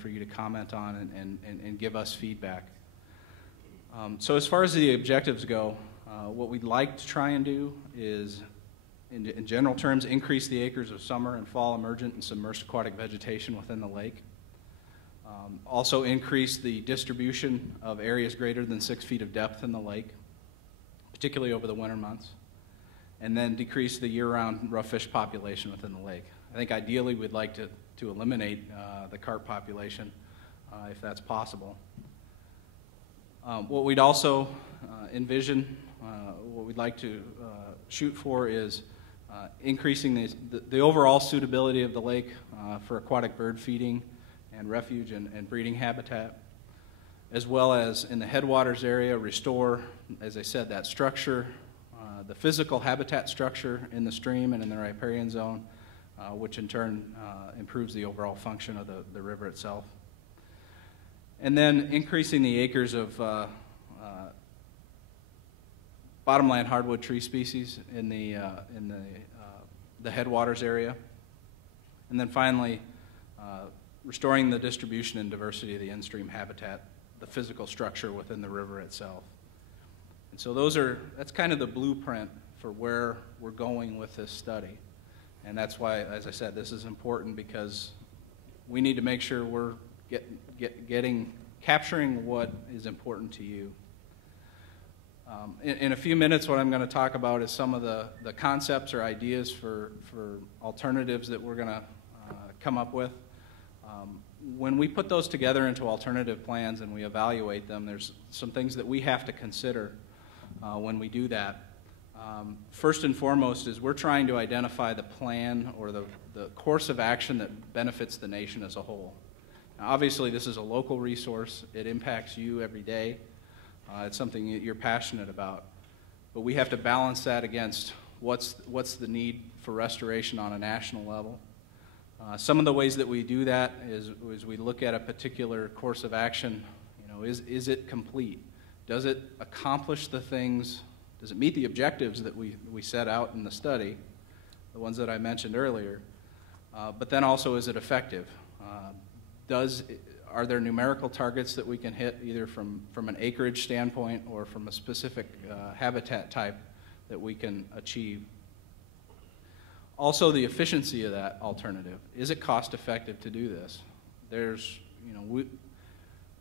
for you to comment on and give us feedback. So as far as the objectives go, what we'd like to try and do is, in general terms, increase the acres of summer and fall emergent and submerged aquatic vegetation within the lake. Also increase the distribution of areas greater than 6 feet of depth in the lake, particularly over the winter months. And then decrease the year-round rough fish population within the lake. I think ideally we'd like to eliminate the carp population if that's possible. What we'd also envision, what we'd like to shoot for is increasing the overall suitability of the lake for aquatic bird feeding and refuge and breeding habitat, as well as in the headwaters area restore, as I said, that structure, the physical habitat structure in the stream and in the riparian zone, which in turn improves the overall function of the river itself. And then increasing the acres of bottomland hardwood tree species in the headwaters area. And then finally, restoring the distribution and diversity of the in-stream habitat, the physical structure within the river itself. And so that's kind of the blueprint for where we're going with this study. And that's why, as I said, this is important because we need to make sure we're capturing what is important to you. In a few minutes, what I'm going to talk about is some of the concepts or ideas for alternatives that we're going to come up with. When we put those together into alternative plans and we evaluate them, there's some things that we have to consider when we do that. First and foremost is we're trying to identify the plan or the course of action that benefits the nation as a whole. Now, obviously, this is a local resource. It impacts you every day. It's something that you're passionate about. But we have to balance that against what's the need for restoration on a national level. Some of the ways that we do that is we look at a particular course of action. You know, is it complete? Does it accomplish the things? Does it meet the objectives that we set out in the study, the ones that I mentioned earlier? But then also, is it effective? Are there numerical targets that we can hit either from an acreage standpoint or from a specific habitat type that we can achieve? Also, the efficiency of that alternative. Is it cost effective to do this?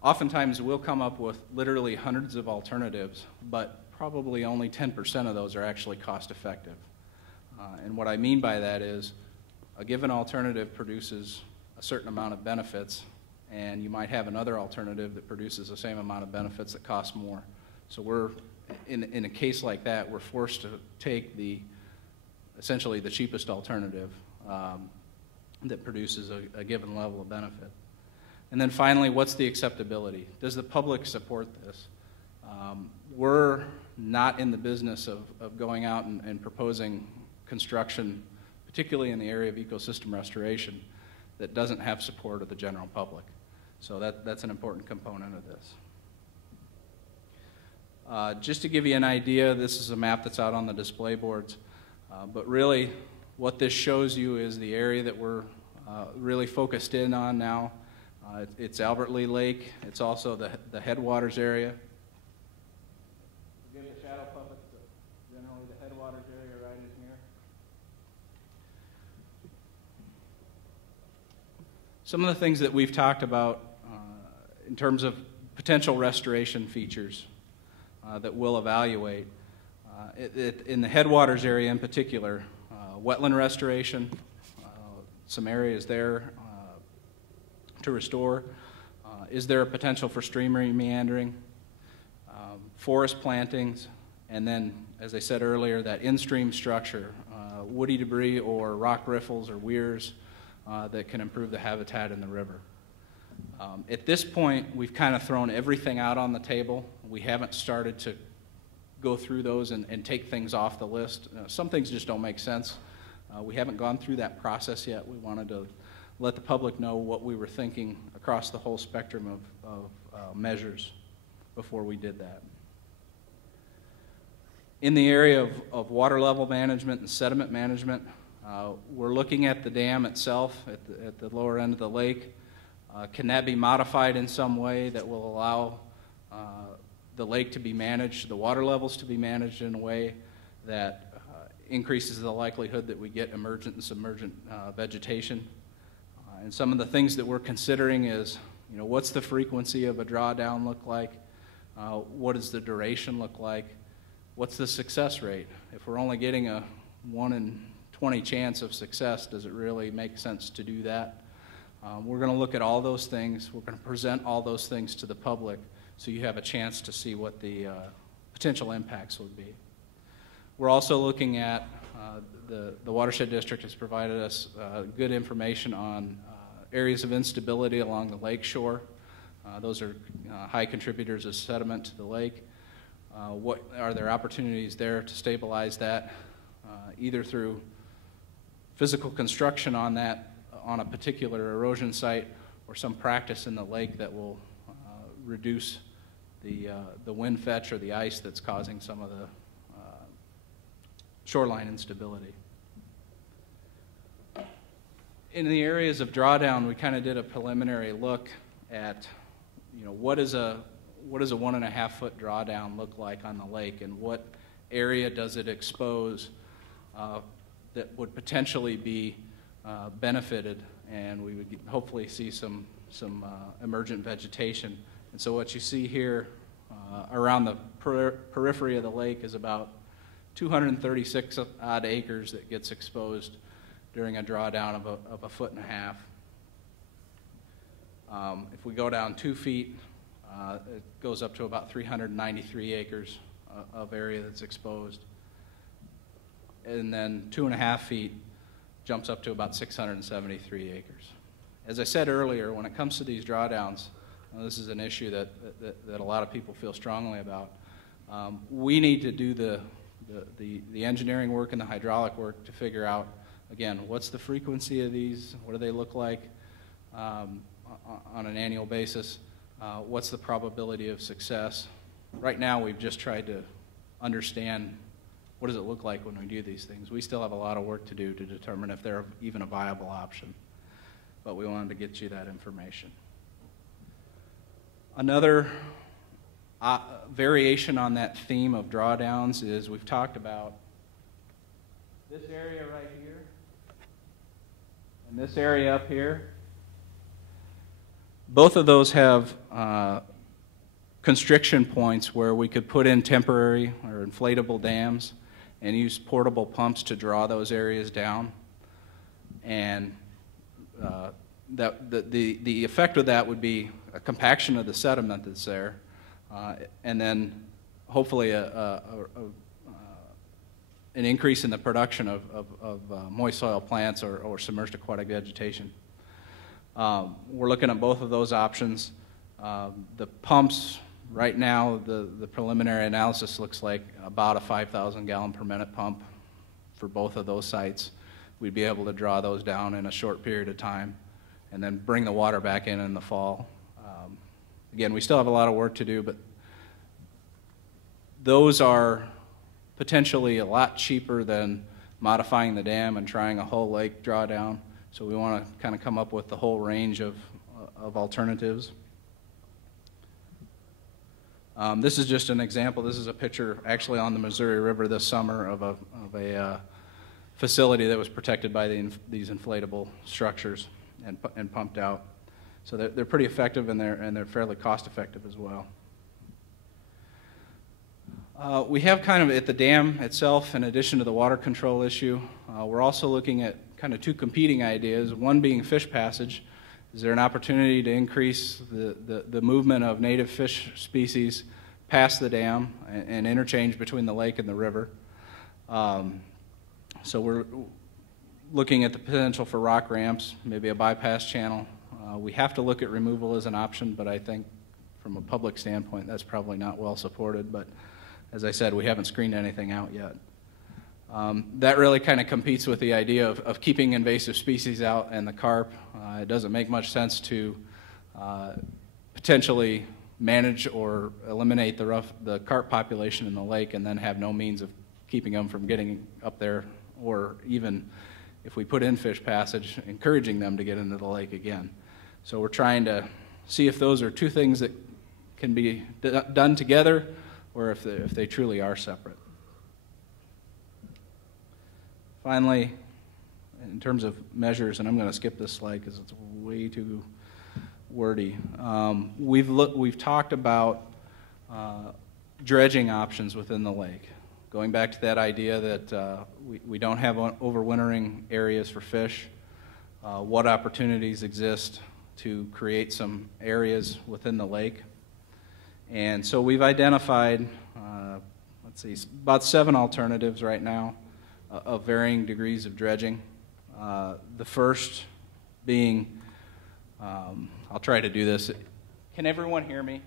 Oftentimes we'll come up with literally hundreds of alternatives, but probably only 10% of those are actually cost effective. And what I mean by that is a given alternative produces a certain amount of benefits, and you might have another alternative that produces the same amount of benefits that costs more. So we're, in a case like that, we're forced to take essentially the cheapest alternative that produces a given level of benefit. And then finally, what's the acceptability? Does the public support this? We're not in the business of going out and proposing construction, particularly in the area of ecosystem restoration, that doesn't have support of the general public. So that's an important component of this. Just to give you an idea, this is a map that's out on the display boards. But really, what this shows you is the area that we're really focused in on now. It's Lea Lake. It's also the headwaters area. Give the shadow puppets, generally the headwaters area right in here. Some of the things that we've talked about in terms of potential restoration features that we'll evaluate. In the headwaters area in particular, wetland restoration, some areas there to restore. Is there a potential for stream meandering? Forest plantings, and then, as I said earlier, that in-stream structure, woody debris or rock riffles or weirs that can improve the habitat in the river. At this point, we've kind of thrown everything out on the table. We haven't started to go through those and take things off the list. Some things just don't make sense. We haven't gone through that process yet. We wanted to let the public know what we were thinking across the whole spectrum of measures before we did that. In the area of water level management and sediment management, we're looking at the dam itself at the lower end of the lake. Can that be modified in some way that will allow the lake to be managed, the water levels to be managed in a way that increases the likelihood that we get emergent and submergent vegetation? And some of the things that we're considering is, what's the frequency of a drawdown look like? What does the duration look like? What's the success rate? If we're only getting a 1 in 20 chance of success, does it really make sense to do that? We're going to look at all those things. We're going to present all those things to the public so you have a chance to see what the potential impacts would be. We're also looking at, the Watershed District has provided us good information on areas of instability along the lake shore. Those are high contributors of sediment to the lake. What are there opportunities there to stabilize that, either through physical construction on a particular erosion site, or some practice in the lake that will reduce the wind fetch or the ice that's causing some of the shoreline instability. In the areas of drawdown, we kind of did a preliminary look at, what does a 1.5 foot drawdown look like on the lake, and what area does it expose that would potentially be benefited, and we would hopefully see some emergent vegetation. And so what you see here around the periphery of the lake is about 236 odd acres that gets exposed during a drawdown of a 1.5 foot. If we go down 2 feet, it goes up to about 393 acres of area that's exposed. And then 2.5 feet jumps up to about 673 acres. As I said earlier, when it comes to these drawdowns, this is an issue that a lot of people feel strongly about. We need to do the engineering work and the hydraulic work to figure out, again, what's the frequency of these, what do they look like on an annual basis, what's the probability of success. Right now we've just tried to understand what does it look like when we do these things. We still have a lot of work to do to determine if they're even a viable option, but we wanted to get you that information. Another variation on that theme of drawdowns is we've talked about this area right here and this area up here. Both of those have constriction points where we could put in temporary or inflatable dams and use portable pumps to draw those areas down. And the effect of that would be a compaction of the sediment that's there, and then hopefully an increase in the production of moist soil plants or submerged aquatic vegetation. We're looking at both of those options. The pumps, right now, the preliminary analysis looks like about a 5,000 gallon per minute pump for both of those sites. We'd be able to draw those down in a short period of time and then bring the water back in the fall. Again, we still have a lot of work to do, but those are potentially a lot cheaper than modifying the dam and trying a whole lake drawdown. So we want to kind of come up with the whole range of alternatives. This is just an example. This is a picture actually on the Missouri River this summer of a facility that was protected by these inflatable structures and pumped out. So they're pretty effective, and they're fairly cost effective as well. We have kind of at the dam itself, in addition to the water control issue, we're also looking at kind of two competing ideas, one being fish passage. Is there an opportunity to increase the movement of native fish species past the dam and interchange between the lake and the river? So we're looking at the potential for rock ramps, maybe a bypass channel. We have to look at removal as an option, but I think from a public standpoint that's probably not well supported. But as I said, we haven't screened anything out yet. That really kind of competes with the idea of keeping invasive species out and the carp. It doesn't make much sense to potentially manage or eliminate the carp population in the lake and then have no means of keeping them from getting up there, or even if we put in fish passage, encouraging them to get into the lake again. So we're trying to see if those are two things that can be done together, or if they truly are separate. Finally, in terms of measures, and I'm going to skip this slide because it's way too wordy. We've talked about dredging options within the lake. Going back to that idea that we don't have overwintering areas for fish, what opportunities exist to create some areas within the lake. And so we've identified, let's see, about 7 alternatives right now of varying degrees of dredging. The first being, I'll try to do this. Can everyone hear me?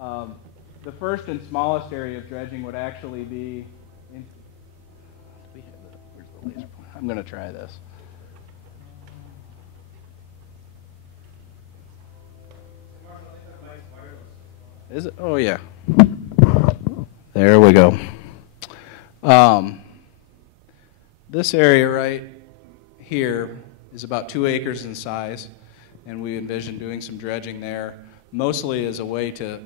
The first and smallest area of dredging would actually be, where's the laser point? I'm going to try this. Is it? Oh, yeah. There we go. This area right here is about 2 acres in size, and we envision doing some dredging there, mostly as a way to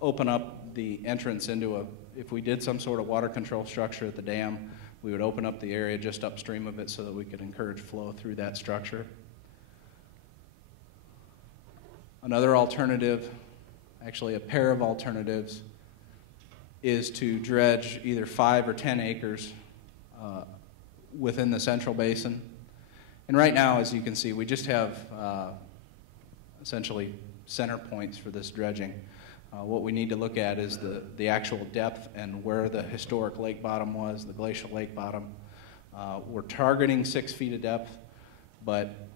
open up the entrance into if we did some sort of water control structure at the dam, we would open up the area just upstream of it so that we could encourage flow through that structure. Another alternative, actually a pair of alternatives, is to dredge either 5 or 10 acres within the central basin. And right now, as you can see, we just have essentially center points for this dredging. What we need to look at is the actual depth and where the historic lake bottom was, the glacial lake bottom. We're targeting 6 feet of depth, but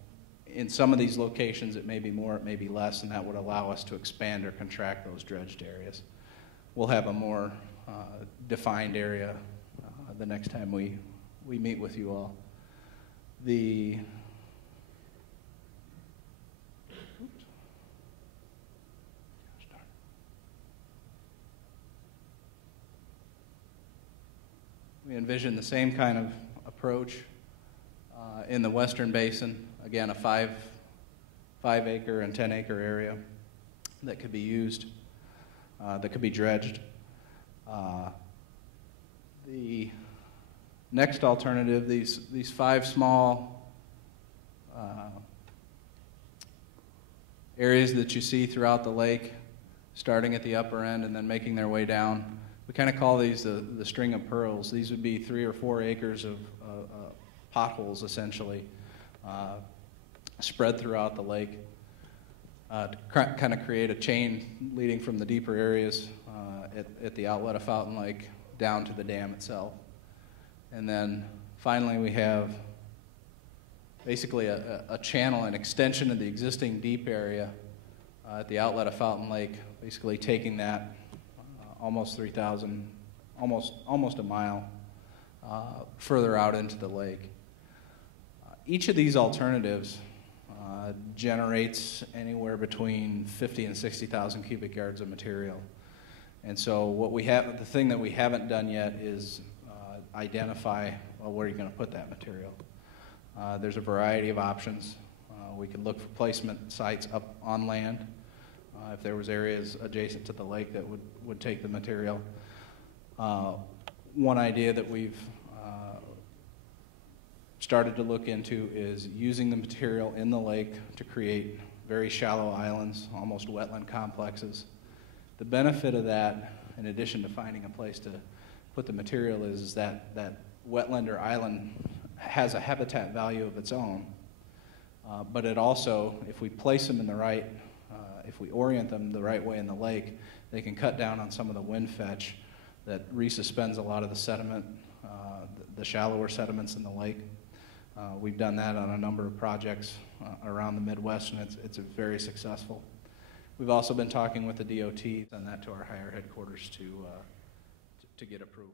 in some of these locations it may be more, it may be less, and that would allow us to expand or contract those dredged areas. We'll have a more defined area the next time we meet with you all. We envision the same kind of approach in the western basin. Again, a 5 acre and 10 acre area that could be used, that could be dredged. The next alternative, these 5 small areas that you see throughout the lake, starting at the upper end and then making their way down. We kind of call these the string of pearls. These would be 3 or 4 acres of potholes, essentially, spread throughout the lake to kind of create a chain leading from the deeper areas at the outlet of Fountain Lake down to the dam itself. And then finally we have basically a channel, an extension of the existing deep area at the outlet of Fountain Lake, basically taking that almost 3,000, almost a mile further out into the lake. Each of these alternatives generates anywhere between 50 and 60,000 cubic yards of material. And so the thing that we haven't done yet is identify, well, where are you going to put that material? There's a variety of options. We could look for placement sites up on land. If there was areas adjacent to the lake that would take the material. One idea that we've started to look into is using the material in the lake to create very shallow islands, almost wetland complexes. The benefit of that, in addition to finding a place to put the material, is that wetland or island has a habitat value of its own. But it also, if we place them in the right, if we orient them the right way in the lake, they can cut down on some of the wind fetch that resuspends a lot of the sediment, the shallower sediments in the lake. We've done that on a number of projects around the Midwest, and it's very successful. We've also been talking with the DOT, send that to our higher headquarters to get approval.